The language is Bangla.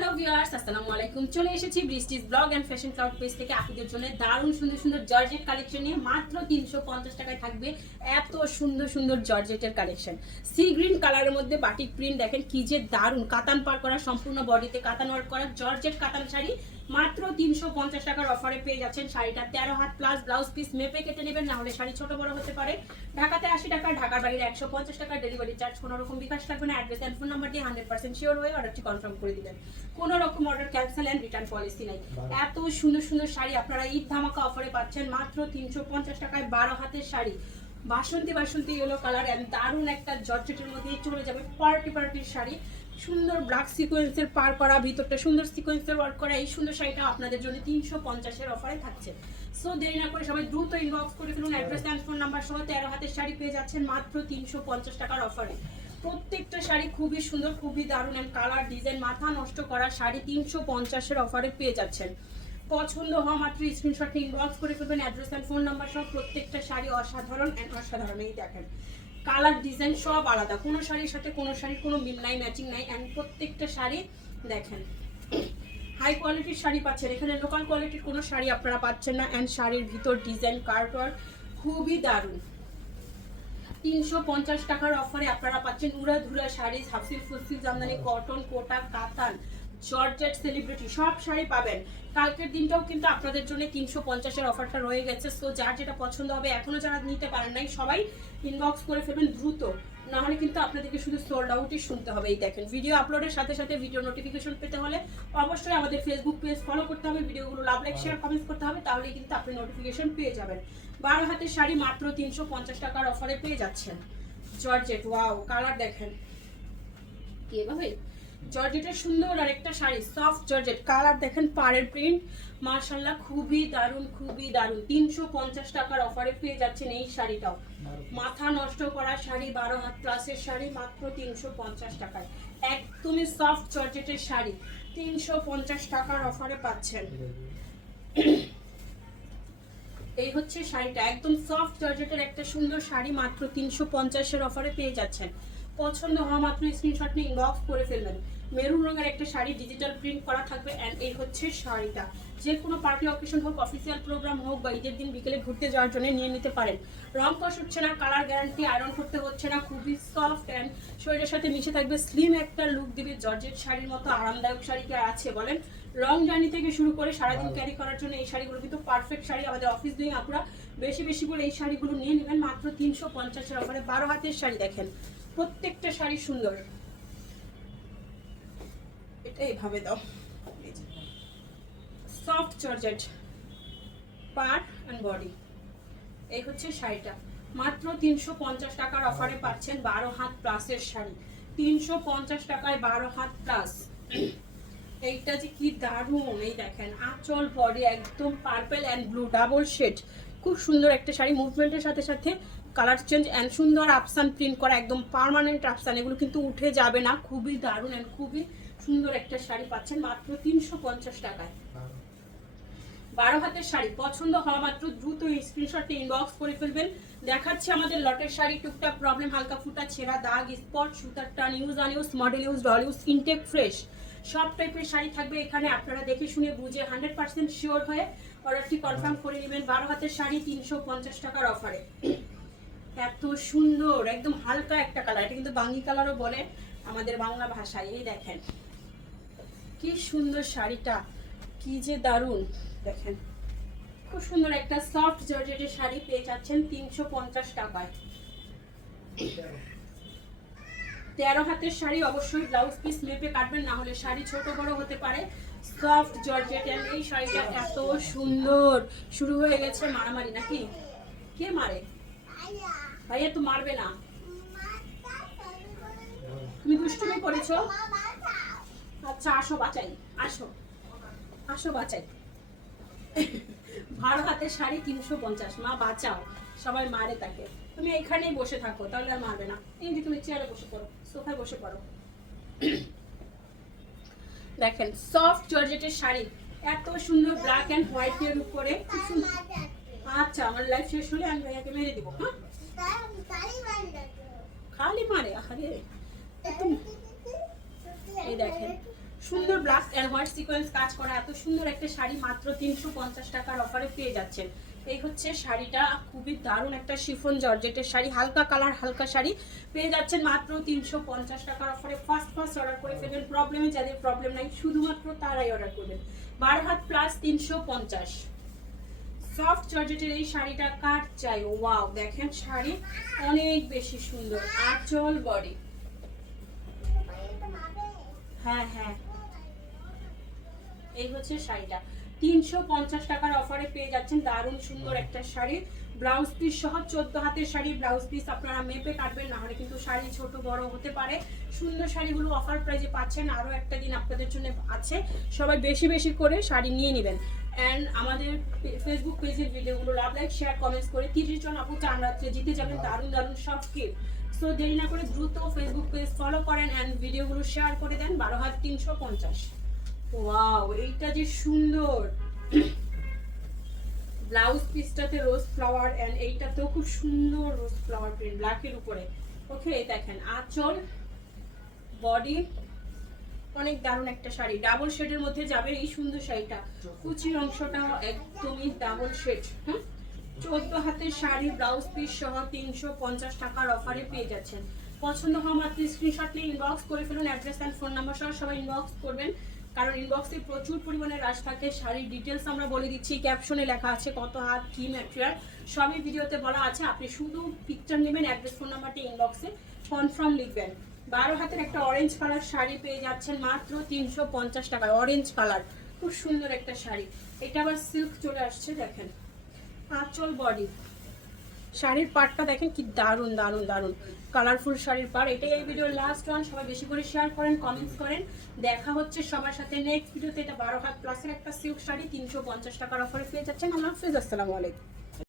হ্যালো ভিউয়ার্স, আসসালামু আলাইকুম। চলে এসেছি Brishti's blog and fashion cloud page থেকে আপুদের জন্য দারুণ সুন্দর সুন্দর জর্জেট কালেকশন নিয়ে। মাত্র 350 টাকায় থাকবে এত সুন্দর সুন্দর জর্জেটের কালেকশন। সি গ্রিন কালারের মধ্যে বাটিক প্রিন্ট, দেখেন কি যে দারুণ। কাতান পার করা, সম্পূর্ণ বডিতে কাতান ওয়ার্ক করা জর্জেট কাতান শাড়ি মাত্র 350 টাকার অফারে পেয়ে যাচ্ছেন। শাড়িটা 13 হাত প্লাস, ব্লাউজ পিস মেপে কেটে নেবেন, না হলে শাড়ি ছোট বড় হতে পারে। ঢাকাতে 80 টাকা, ঢাকার বাইরে 150 টাকা ডেলিভারি চার্জ। কোনো রকম বিকাশ লাগবে না। অ্যাড্রেস এন্ড ফোন নাম্বার দিয়ে 100% শিওর হয়ে অর্ডারটি কনফার্ম করে দিবেন। কোনো রকম order cancel and return policy নাই। এত সুন্দর সুন্দর শাড়ি আপনারা ঈদ ধামাকা অফারে পাচ্ছেন মাত্র 350 টাকায়। 12 হাতের শাড়ি, বাসন্তী বাসন্তী ইয়েলো কালার এন্ড দারুণ একটা জর্জেটের মধ্যে চলে যাবে পার্টির শাড়ি। সুন্দর ব্ল্যাক সিকোয়েন্সের পার করা, ভিতরটা সুন্দর সিকোয়েন্সের ওয়ার্ক করা, এই সুন্দর শাড়িটা আপনাদের জন্য 350-এর অফারে থাকছে। সো দেরি না করে সবাই দ্রুত ইনবক্স করে ফেলুন। অ্যাড্রেস এন্ড ফোন নাম্বার সহ 13 হাতের শাড়ি পেয়ে যাচ্ছেন মাত্র 350 টাকার অফারে। প্রত্যেকটা শাড়ি খুবই সুন্দর, খুবই দারুণ এন্ড কালার ডিজাইন মাথা নষ্ট করা শাড়ি 350-এর অফারে পেয়ে যাচ্ছেন। পছন্দ হওয়া মাত্র স্ক্রিনশট ইনবক্স করে ফেলবেন। অ্যাড্রেস এন্ড ফোন নাম্বার সহ প্রত্যেকটা শাড়ি অসাধারণ এন্ড অসাধারণ। এই দেখেন কালার ডিজাইন সব আলাদা, কোনো শাড়ির সাথে কোনো শাড়ির কোনো মিল নাই, ম্যাচিং নাই। অ্যান্ড প্রত্যেকটা শাড়ি দেখেন হাই কোয়ালিটির শাড়ি পাচ্ছেন এখানে, লোকাল কোয়ালিটির কোনো শাড়ি আপনারা পাচ্ছেন না। অ্যান্ড শাড়ির ভিতর ডিজাইন কার্টওয়ার্ক খুবই দারুণ। 350 টাকার অফারে আপনারা পাচ্ছেন উড়াধুরা শাড়ি, হাফসিল ফুলসিল জামদানি, কটন, কোটা, কাতান, জর্জেট, সেলিব্রিটি সব শাড়ি পাবেন। কালকের দিনটাও কিন্তু আপনাদের জন্য 350-এর অফারটা রয়ে গেছে। সো যার যেটা পছন্দ হবে, এখনো যারা নিতে পারেন নাই সবাই ইনবক্স করে ফেলবেন দ্রুত, না হলে কিন্তু আপনাদেরকে শুধু সোল্ড আউটই শুনতে হবে। এই দেখেন ভিডিও আপলোডের সাথে সাথে ভিডিও নোটিফিকেশন পেতে হলে অবশ্যই আমাদের ফেসবুক পেজ ফলো করতে হবে, ভিডিওগুলো লাভ লাইক শেয়ার কমেন্টস করতে হবে, তাহলেই কিন্তু আপনি নোটিফিকেশন পেয়ে যাবেন। 12 হাতের শাড়ি মাত্র 350 টাকার অফারে পেয়ে যাচ্ছেন। জর্জেট, ওয়াও কালার দেখেন কি এভাবে জর্জেটের সুন্দর আরেকটা শাড়ি, সফট জর্জেট কালার দেখেন, পাড়ের প্রিন্ট মাশাআল্লাহ খুবই দারুণ, খুবই দারুণ। 350 টাকার অফারে পেয়ে যাচ্ছেন এই শাড়িটাও। মাথা নষ্ট করা শাড়ি, 12 হাত প্লাসের শাড়ি মাত্র 350 টাকায়। একদমই সফট জর্জেটের শাড়ি 350 টাকার অফারে পাচ্ছেন। এই হচ্ছে শাড়িটা, একদম সফট জর্জেটের একটা সুন্দর শাড়ি মাত্র 350-এর অফারে পেয়ে যাচ্ছেন। পছন্দ হওয়া মাত্র স্ক্রিনশট নিয়ে ইনবক্স করে ফেলবেন। মেরুন রঙের একটা শাড়ি ডিজিটাল প্রিন্ট করা থাকবে। অ্যান্ড এই হচ্ছে শাড়িটা, যে কোনো পার্টি অকেশন হোক, অফিসিয়াল প্রোগ্রাম হোক বা ঈদের দিন বিকেলে ঘুরতে যাওয়ার জন্য নিয়ে নিতে পারেন। রং কষ হচ্ছে না, কালার গ্যারান্টি, আয়রন করতে হচ্ছে না, খুবই সফট অ্যান্ড শরীরের সাথে মিশে থাকবে, স্লিম একটা লুক দিবে। জর্জেট শাড়ির মতো আরামদায়ক শাড়ি কি আছে বলেন? লং জার্নি থেকে শুরু করে সারাদিন ক্যারি করার জন্য এই শাড়িগুলো কিন্তু পারফেক্ট শাড়ি। আমাদের অফিস দিয়ে আপনারা বেশি বেশি করে এই শাড়িগুলো নিয়ে নেবেন মাত্র 350-এর অফারে। 12 হাতের শাড়ি দেখেন, প্রত্যেকটা শাড়ি সুন্দর। এটা এইভাবে দাও, সফট জর্জেট পার এন্ড বডি। এই হচ্ছে শাড়িটা মাত্র 350 টাকার অফারে পাচ্ছেন। 12 হাত প্লাসের শাড়ি 350 টাকায়, 12 হাত প্লাস। এইটা যে কি দারুণ, এই দেখেন আঁচল বডি একদম purple and blue double shade, খুব সুন্দর একটা শাড়ি। মুভমেন্টের সাথে সাথে কালার চেঞ্জ এন্ড সুন্দর আফসান প্রিন্ট করা, একদম পার্মানেন্ট আফসান, এগুলো কিন্তু উঠে যাবে না। খুবই দারুণ এন্ড খুবই সুন্দর একটা শাড়ি পাচ্ছেন মাত্র 350 টাকায়। 12 হাতের শাড়ি পছন্দ হওয়া মাত্র দ্রুত স্ক্রিনশটে ইনবক্স করে ফেলবেন। দেখাচ্ছে আমাদের লটের শাড়ি, টুকটাক প্রবলেম, হালকা ফুটা, ছেঁড়া, দাগ, স্পট, সুতার টান, use unused, model use, doll use, intact fresh সব টাইপের শাড়ি থাকবে এখানে। আপনারা দেখে শুনে বুঝে 100% শিওর হয়ে অর্ডারটি কনফার্ম করে নেবেন। 12 হাতের শাড়ি 350 টাকার অফারে। এত সুন্দর একদম হালকা একটা কালার, এটা কিন্তু বাঙ্গি কালারও বলে আমাদের বাংলা ভাষায়। এই দেখেন কি সুন্দর শাড়িটা, কি যে দারুণ। দেখেন খুব সুন্দর একটা সফট জর্জেটের শাড়ি পেয়ে যাচ্ছেন 350 টাকায়। 13 হাতের শাড়ি, অবশ্যই ব্লাউজ পিস মেপে কাটবেন, না হলে শাড়ি ছোট বড় হতে পারে। সফট জর্জেট এর এই শাড়িটা এত সুন্দর। শুরু হয়ে গেছে মারামারি নাকি? কে মারে? ভাইয়া তো মারবে না, তুমি দুষ্টুমি করেছো। আচ্ছা আসো বাঁচাই, আসো আসো বাঁচাই। 12 হাতের শাড়ি 350, মা বাঁচাও, সবাই মারে তাকে। তুমি এখানেই বসে থাকো, তাহলে আর মারবে না। এই যে তুমি চেয়ারে বসে পড়ো, সোফায় বসে পড়ো। দেখেন সফট জর্জেটের শাড়ি এত সুন্দর, ব্ল্যাক এন্ড হোয়াইট এর উপরে। আচ্ছা আমার লাইফ শেষ হলে আমি ভাইয়াকে মেরে দিব। হ্যাঁ খালি মারে, আরে এই দেখেন সুন্দর ব্ল্যাক এন্ড হোয়াইট সিকোয়েন্স কাজ করা এত সুন্দর একটা শাড়ি মাত্র 350 টাকার অফারে পেয়ে যাচ্ছেন। এই হচ্ছে শাড়িটা, খুবই দারুণ একটা শিফন জর্জেটের শাড়ি, হালকা কালার হালকা শাড়ি পেয়ে যাচ্ছেন মাত্র 350 টাকার অফারে। ফার্স্ট অর্ডার করে ফেলবেন, প্রবলেমে যাদের প্রবলেম নাই শুধুমাত্র তারাই অর্ডার করবেন। 12 হাত প্লাস 350। সফট জর্জেটের এই শাড়িটা কাট চাই। ওয়াও, দেখেন শাড়ি অনেক বেশি সুন্দর, আঁচল বডি। হ্যাঁ হ্যাঁ, এই হচ্ছে শাড়িটা 350 টাকার অফারে পেয়ে যাচ্ছেন। দারুণ সুন্দর একটা শাড়ি, ব্লাউজ পিস সহ 14 হাতের শাড়ি। ব্লাউজ পিস আপনারা মেপে কাটবেন, না হলে কিন্তু শাড়ি ছোট বড় হতে পারে। সুন্দর শাড়িগুলো অফার প্রাইজে পাচ্ছেন। আরও একটা দিন আপনাদের জন্য আছে, সবাই বেশি বেশি করে শাড়ি নিয়ে নেবেন। অ্যান্ড আমাদের ফেসবুক পেজের ভিডিওগুলো লাভ লাইক শেয়ার কমেন্টস করে 30 জন আপু চান রাত্রে জিতে যাবেন দারুণ দারুণ সব গিফট। সো দেরি না করে দ্রুত ফেসবুক পেজ ফলো করেন অ্যান্ড ভিডিওগুলো শেয়ার করে দেন। 12 হাত 350। ওয়াও, এইটা যে সুন্দর, ব্লাউজ পিসটাতে রোজ ফ্লাওয়ার এন্ড এইটাতেও খুব সুন্দর রোজ ফ্লাওয়ার প্রিন্ট ব্ল্যাকের উপরে। ওকে, দেখেন আঁচল বডি, অনেক দারুণ একটা শাড়ি। ডাবল শেডের মধ্যে যাবে এই সুন্দর শাড়িটা, কুচির অংশটা একদমই ডাবল শেড। হ্যাঁ, 14 হাতের শাড়ি, ব্লাউজ পিস সহ 350 টাকার অফারে পেয়ে যাচ্ছেন। পছন্দ হওয়া মাত্র স্ক্রিনশট নিয়ে ইনবক্স করে ফেলুন। অ্যাড্রেস অ্যান্ড ফোন নাম্বার সহ সবাই ইনবক্স করবেন, কারণ ইনবক্সে প্রচুর পরিমাণে রাশ থাকে। শাড়ির ডিটেলস আমরা বলে দিচ্ছি, ক্যাপশনে লেখা আছে কত হাত কি ম্যাটেরিয়াল, সবই ভিডিওতে বলা আছে। আপনি শুধু পিকচার নেবেন, অ্যাড্রেস ফোন নাম্বারটা ইনবক্সে কনফার্ম লিখবেন। 12 হাতের একটা অরেঞ্জ কালার শাড়ি পেয়ে যাচ্ছেন মাত্র 350 টাকায়। অরেঞ্জ কালার, খুব সুন্দর একটা শাড়ি। এটা আবার সিল্ক চলে আসছে, দেখেন আঁচল বডি। শাড়ির পাড়টা দেখেন কি দারুণ দারুণ দারুণ কালারফুল শাড়ির পাড়। এটাই এই ভিডিওর লাস্ট ওয়ান। সবাই বেশি করে শেয়ার করেন, কমেন্টস করেন। দেখা হচ্ছে সবার সাথে নেক্সট ভিডিওতে। এটা 12 হাত প্লাসের একটা সিল্ক শাড়ি 350 টাকার অফারে পেয়ে যাচ্ছেন। আল্লাহ হাফেজ, আসসালামু আলাইকুম।